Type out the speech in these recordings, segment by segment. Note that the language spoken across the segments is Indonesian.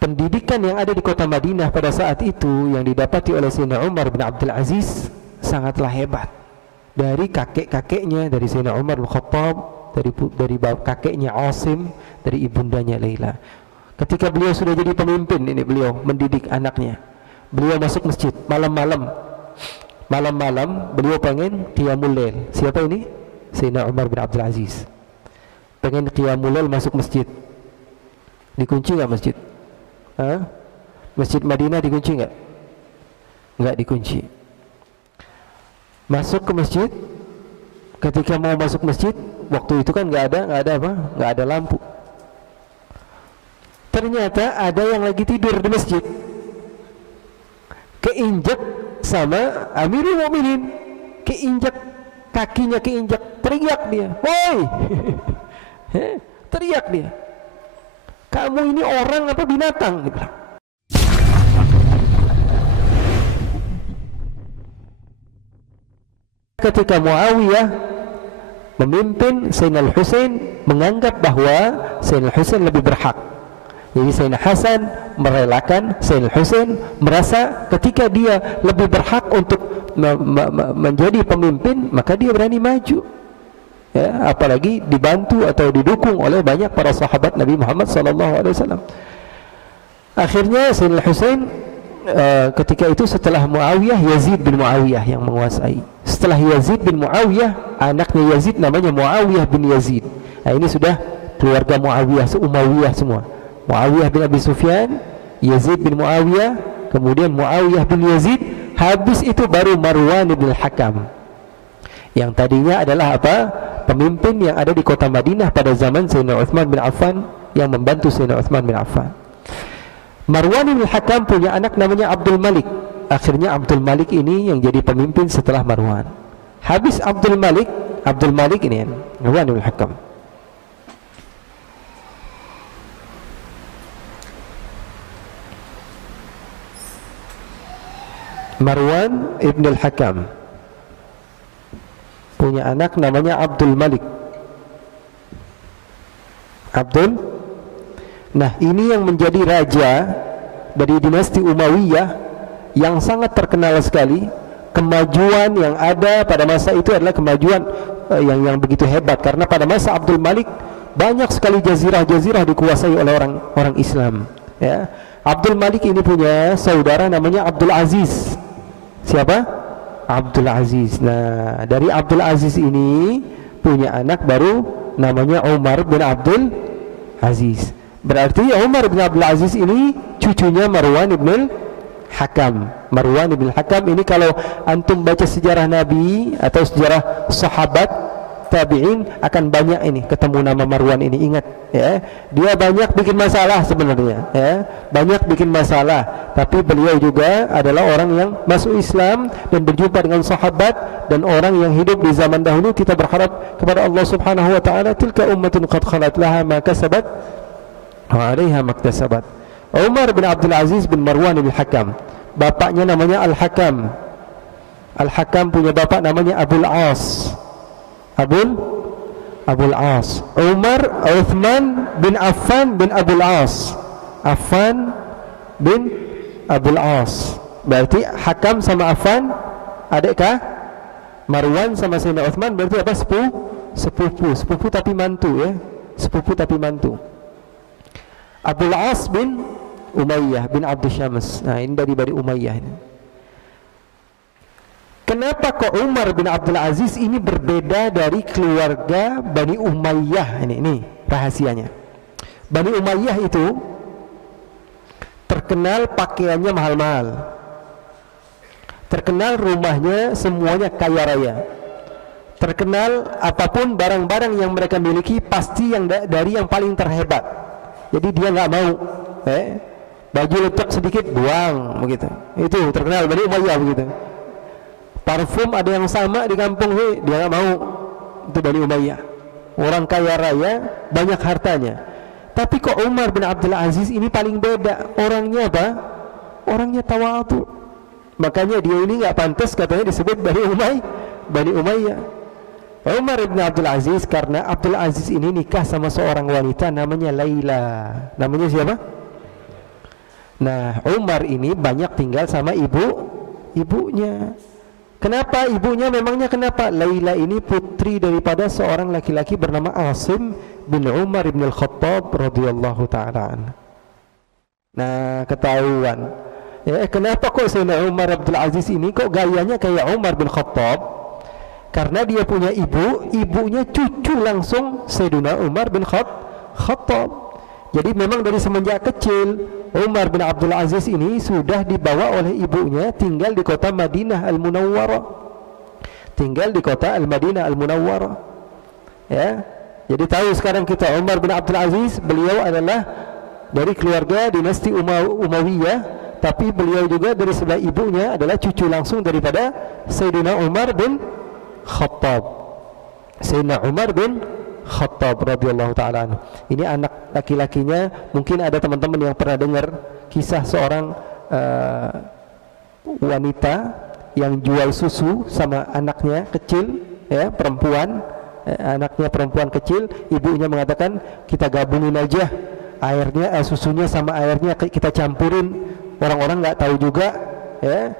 pendidikan yang ada di kota Madinah pada saat itu yang didapati oleh Sayyidina Umar bin Abdul Aziz sangatlah hebat. Dari kakek-kakeknya, dari Sayyidina Umar bin Khattab, dari kakeknya Asim, dari ibundanya Laila. Ketika beliau sudah jadi pemimpin, ini beliau mendidik anaknya. Beliau masuk masjid malam-malam beliau pengen qiyamul lail. Siapa ini? Sayyidina Umar bin Abdul Aziz pengen qiyamul lail, masuk masjid. Dikunci nggak masjid? Masjid Madinah dikunci nggak? Nggak dikunci. Masuk ke masjid. Ketika mau masuk masjid, waktu itu kan nggak ada lampu. Ternyata ada yang lagi tidur di masjid, keinjak sama Amirul Mukminin, kakinya keinjak, teriak dia, woi, teriak dia, kamu ini orang apa binatang? Dia bilang. Ketika Muawiyah memimpin, Sayyidina Al-Husain menganggap bahwa Sayyidina Al-Husain lebih berhak. Jadi Sayyidina Hasan merelakan Sayyidina Al-Husain, merasa ketika dia lebih berhak untuk menjadi pemimpin, maka dia berani maju. Ya, apalagi dibantu atau didukung oleh banyak para sahabat Nabi Muhammad SAW. Akhirnya Sayyidina Al-Husain ketika itu setelah Muawiyah, Yazid bin Muawiyah yang menguasai. Setelah Yazid bin Muawiyah, anaknya Yazid namanya Muawiyah bin Yazid. Nah, ini sudah keluarga Muawiyah, Umayyah semua. Muawiyah bin Abi Sufyan, Yazid bin Muawiyah, kemudian Muawiyah bin Yazid. Habis itu baru Marwan bin Hakam, yang tadinya adalah apa? Pemimpin yang ada di kota Madinah pada zaman Sayyidina Utsman bin Affan, yang membantu Sayyidina Utsman bin Affan. Marwan bin Hakam punya anak namanya Abdul Malik. Akhirnya Abdul Malik ini yang jadi pemimpin setelah Marwan. Habis Abdul Malik ini Marwan bin Hakam. Marwan ibn al-Hakam punya anak namanya Abdul Malik. Nah, ini yang menjadi raja dari dinasti Umayyah yang sangat terkenal sekali. Kemajuan yang ada pada masa itu adalah kemajuan yang begitu hebat, karena pada masa Abdul Malik banyak sekali jazirah-jazirah dikuasai oleh orang Islam. Ya. Abdul Malik ini punya saudara namanya Abdul Aziz. Siapa? Abdul Aziz. Nah, dari Abdul Aziz ini punya anak baru namanya Umar bin Abdul Aziz. Berarti Umar bin Abdul Aziz ini cucunya Marwan bin Hakam. Marwan bin Hakam ini kalau antum baca sejarah Nabi atau sejarah sahabat tabi'in, akan banyak ini ketemu nama Marwan ini. Ingat ya, dia banyak bikin masalah sebenarnya ya, banyak bikin masalah, tapi beliau juga adalah orang yang masuk Islam dan berjumpa dengan sahabat dan orang yang hidup di zaman dahulu. Kita berharap kepada Allah Subhanahu wa taala, tilka ummatun qad khalat laha ma kasabat wa 'alaiha maktasabat. Umar bin Abdul Aziz bin Marwan bin Hakam, bapaknya namanya Al-Hakam. Al-Hakam punya bapak namanya Abul As. Abul As. Umar Uthman bin Affan bin Abul As. Affan bin Abul As. Berarti Hakam sama Affan adik kah? Marwan sama Sayyidina Uthman berarti apa? Sepupu tapi mantu ya. Sepupu tapi mantu. Abul As bin Umayyah bin Abdul Syams. Nah, ini dari Umayyah ini. Kenapa kok Umar bin Abdul Aziz ini berbeda dari keluarga Bani Umayyah? Ini rahasianya. Bani Umayyah itu terkenal pakaiannya mahal-mahal, terkenal rumahnya semuanya kaya raya, terkenal apapun barang-barang yang mereka miliki pasti yang dari yang paling terhebat. Jadi dia nggak mau baju lecek sedikit buang begitu. Itu terkenal Bani Umayyah begitu. Parfum ada yang sama di kampung dia nggak mau. Itu Bani Umayyah, orang kaya raya, banyak hartanya. Tapi kok Umar bin Abdul Aziz ini paling beda. Orangnya apa? Orangnya tawadhu. Makanya dia ini nggak pantas katanya disebut Bani Umayyah. Umar bin Abdul Aziz, karena Abdul Aziz ini nikah sama seorang wanita namanya Laila. Namanya siapa? Nah, Umar ini banyak tinggal sama ibunya. Kenapa ibunya? Memangnya kenapa? Laila ini putri daripada seorang laki-laki bernama Asim bin Umar bin Al-Khattab radhiyallahu ta'ala anhu. Nah, ketahuan. Ya, kenapa kok Sayyidina Umar Abdul Aziz ini kok gayanya kayak Umar bin Khattab? Karena dia punya ibunya cucu langsung Sayyidina Umar bin Khattab. Jadi memang dari semenjak kecil Umar bin Abdul Aziz ini sudah dibawa oleh ibunya tinggal di kota Madinah Al-Munawwarah. Tinggal di kota Al-Madinah Al-Munawwarah. Ya. Jadi tahu sekarang kita Umar bin Abdul Aziz, beliau adalah dari keluarga dinasti Umayyah, tapi beliau juga dari sebelah ibunya adalah cucu langsung daripada Sayyidina Umar bin Khattab. Sayyidina Umar bin Khattab radhiyallahu ta'ala anhu. Ini anak laki-lakinya. Mungkin ada teman-teman yang pernah dengar kisah seorang wanita yang jual susu sama anaknya kecil, ya, perempuan, anaknya perempuan kecil. Ibunya mengatakan, kita gabungin aja airnya, susunya sama airnya kita campurin. Orang-orang nggak tahu juga, ya.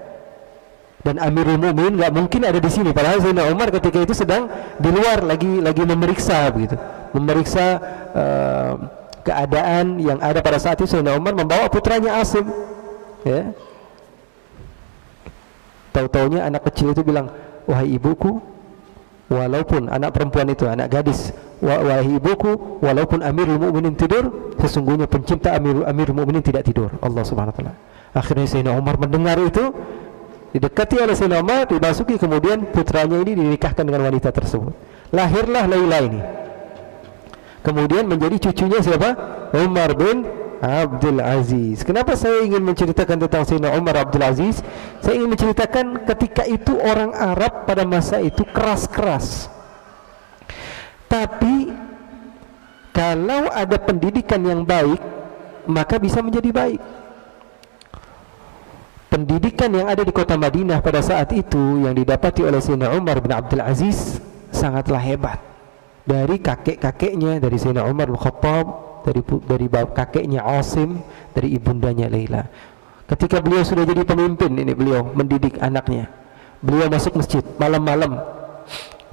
Dan Amirul Mukminin nggak mungkin ada di sini. Padahal Sayyidina Umar ketika itu sedang di luar lagi memeriksa, begitu, memeriksa keadaan yang ada pada saat itu. Sayyidina Umar membawa putranya Asim, ya. Tahu-taunya anak kecil itu bilang, wahai ibuku, walaupun anak perempuan itu, anak gadis, wahai ibuku, walaupun Amirul Mukminin tidur, sesungguhnya pencipta Amirul Mukminin tidak tidur, Allah Subhanahu wa taala. Akhirnya Sayyidina Umar mendengar itu, didekati oleh Sayyidina Umar, dimasuki, kemudian putranya ini dinikahkan dengan wanita tersebut. Lahirlah Laila ini. Kemudian menjadi cucunya siapa? Umar bin Abdul Aziz. Kenapa saya ingin menceritakan tentang Sayyidina Umar Abdul Aziz? Saya ingin menceritakan ketika itu orang Arab pada masa itu keras-keras. Tapi kalau ada pendidikan yang baik, maka bisa menjadi baik. Pendidikan yang ada di kota Madinah pada saat itu yang didapati oleh Sayyidina Umar bin Abdul Aziz sangatlah hebat. Dari kakek-kakeknya, dari Sayyidina Umar bin Khattab, dari kakeknya Asim, dari ibundanya Laila. Ketika beliau sudah jadi pemimpin, ini beliau mendidik anaknya. Beliau masuk masjid malam-malam.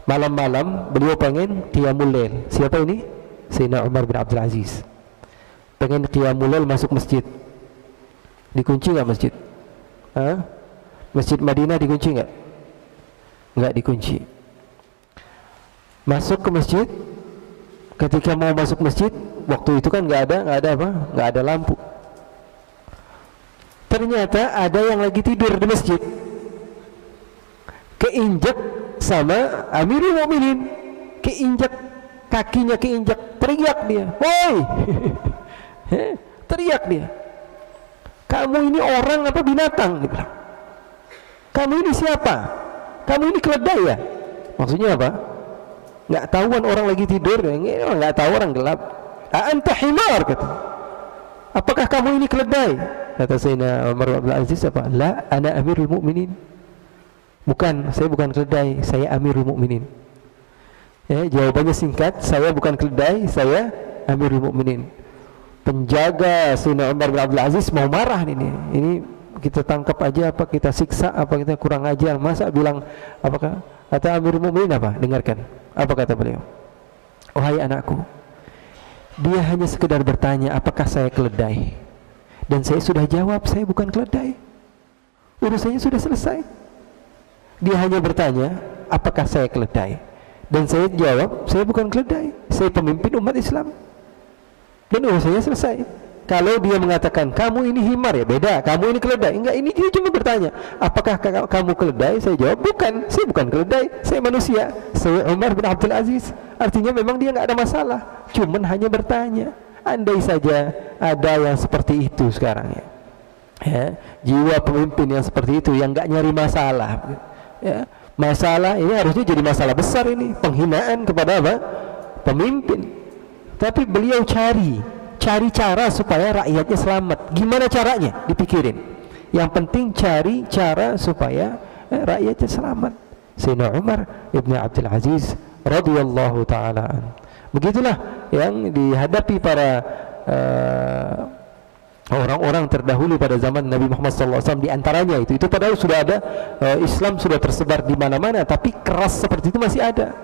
Malam-malam beliau pengen qiyamul lail. Siapa ini? Sayyidina Umar bin Abdul Aziz. Pengen qiyamul lail, masuk masjid. Dikunci nggak masjid? Masjid Madinah dikunci nggak? Nggak dikunci. Masuk ke masjid. Ketika mau masuk masjid, waktu itu kan nggak ada lampu. Ternyata ada yang lagi tidur di masjid, keinjak sama Amirul Mukminin, kakinya keinjak, teriak dia, woi, teriak dia. Kamu ini orang apa binatang? Dia bilang. Kamu ini siapa? Kamu ini keledai ya? Maksudnya apa? Nggak tahuan orang lagi tidur, nggak tahu orang gelap. Anta himar, kata. Apakah kamu ini keledai? Kata Sayyidina Umar Abdul Aziz, apa? La, ana Amirul Mukminin. Bukan, saya bukan keledai, saya Amirul Mukminin. Ya, jawabannya singkat, saya bukan keledai, saya Amirul Mukminin. Penjaga Sayyidina Umar bin Abdul Aziz mau marah ini kita tangkap aja apa kita siksa apa kita kurang ajar, masa bilang apakah kata Amirul Mukminin apa? Dengarkan apa kata beliau. Wahai anakku, dia hanya sekedar bertanya apakah saya keledai, dan saya sudah jawab saya bukan keledai, urusannya sudah selesai. Dia hanya bertanya apakah saya keledai, dan saya jawab saya bukan keledai, saya pemimpin umat Islam, dan urusannya selesai. Kalau dia mengatakan kamu ini himar, ya beda, kamu ini keledai. Enggak, ini dia cuma bertanya apakah kamu keledai, saya jawab bukan, saya bukan keledai, saya manusia, saya Umar bin Abdul Aziz. Artinya memang dia nggak ada masalah, cuman hanya bertanya. Andai saja ada yang seperti itu sekarang, ya, jiwa pemimpin yang seperti itu, yang nggak nyari masalah, ya, masalah ini harusnya jadi masalah besar, ini penghinaan kepada apa? Pemimpin. Tapi beliau cari cara supaya rakyatnya selamat. Gimana caranya? Dipikirin. Yang penting cari cara supaya rakyatnya selamat. Sayyidina Umar ibn Abdul Aziz radhiyallahu ta'ala. Begitulah yang dihadapi para orang-orang terdahulu pada zaman Nabi Muhammad SAW, di antaranya itu padahal sudah ada Islam sudah tersebar di mana-mana, tapi keras seperti itu masih ada.